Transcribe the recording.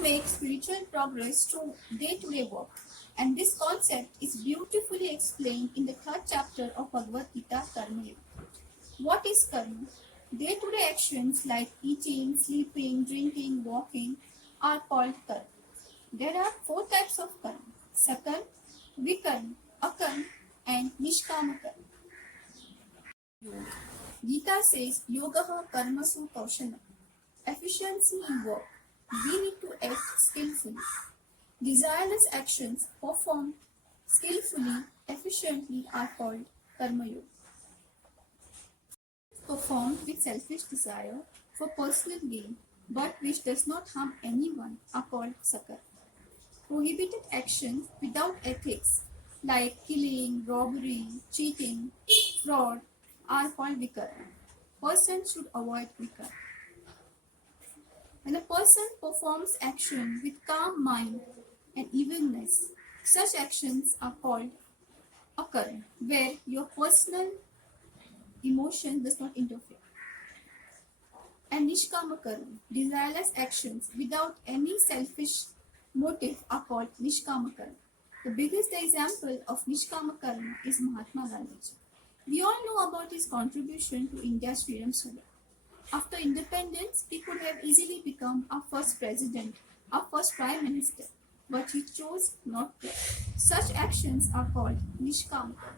can make spiritual progress through day-to-day work. And this concept is beautifully explained in the third chapter of Bhagavad Gita, Karmayog. What is karma? Day-to-day actions like eating, sleeping, drinking, walking are called karma. There are 4 types of karma: sakarma, vikarma, akarma, and nishkam karma. Gita says, Yogaha karmasu kaushana. Efficiency in work. We need to act skillfully. Desireless actions performed skillfully, efficiently are called karmayog. Performed with selfish desire for personal gain, but which does not harm anyone, are called sakarma. Prohibited actions without ethics, like killing, robbery, cheating, fraud, are called vikarma. Person should avoid vikarma. When a person performs action with calm mind and evenness, such actions are called akarma, where your personal emotion does not interfere. And nishkam karma, desireless actions without any selfish motive are called nishkam karma. The biggest example of nishkam karma is Mahatma Gandhi. We all know about his contribution to India's freedom struggle. After independence, he could have easily become our first president, our first prime minister, but he chose not to. Such actions are called nishkam karma.